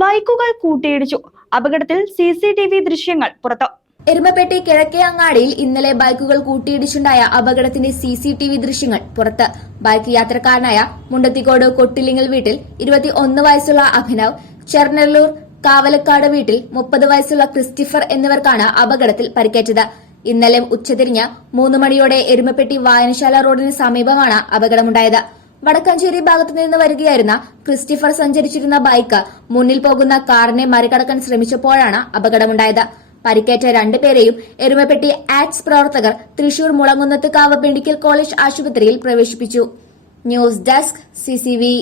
ബൈക്കുകൾ കൂട്ടിയിടിച്ചു. അപകടത്തിൽ സി സി ടി വി ദൃശ്യങ്ങൾ പുറത്തു. എരുമപ്പെട്ടി കിഴക്കേ അങ്ങാടിയിൽ ഇന്നലെ ബൈക്കുകൾ കൂട്ടിയിടിച്ചുണ്ടായ അപകടത്തിന്റെ സി സി ടി വി ദൃശ്യങ്ങൾ പുറത്ത്. ബൈക്ക് യാത്രക്കാരനായ മുണ്ടത്തിക്കോട് കൊട്ടിലിങ്ങൽ വീട്ടിൽ ഇരുപത്തി ഒന്ന് വയസ്സുള്ള അഭിനവ് ചെർണല്ലൂർ കാവലക്കാട് വീട്ടിൽ മുപ്പത് വയസ്സുള്ള ക്രിസ്റ്റിഫർ എന്നിവർക്കാണ് അപകടത്തിൽ പരിക്കേറ്റത്. ഇന്നലെ ഉച്ചതിരിഞ്ഞ് മൂന്ന് മണിയോടെ എരുമപ്പെട്ടി വായനശാല റോഡിന് സമീപമാണ് അപകടമുണ്ടായത്. വടക്കഞ്ചേരി ഭാഗത്തു നിന്ന് വരികയായിരുന്ന ക്രിസ്റ്റിഫർ സഞ്ചരിച്ചിരുന്ന ബൈക്ക് മുന്നിൽ പോകുന്ന കാറിനെ മറികടക്കാൻ ശ്രമിച്ചപ്പോഴാണ് അപകടമുണ്ടായത്. പരിക്കേറ്റ രണ്ടുപേരെയും എരുമപ്പെട്ടി ആക്സ് പ്രവർത്തകർ Thrissur Mulankunnathukavu medical college ആശുപത്രിയിൽ പ്രവേശിപ്പിച്ചു. News desk CCV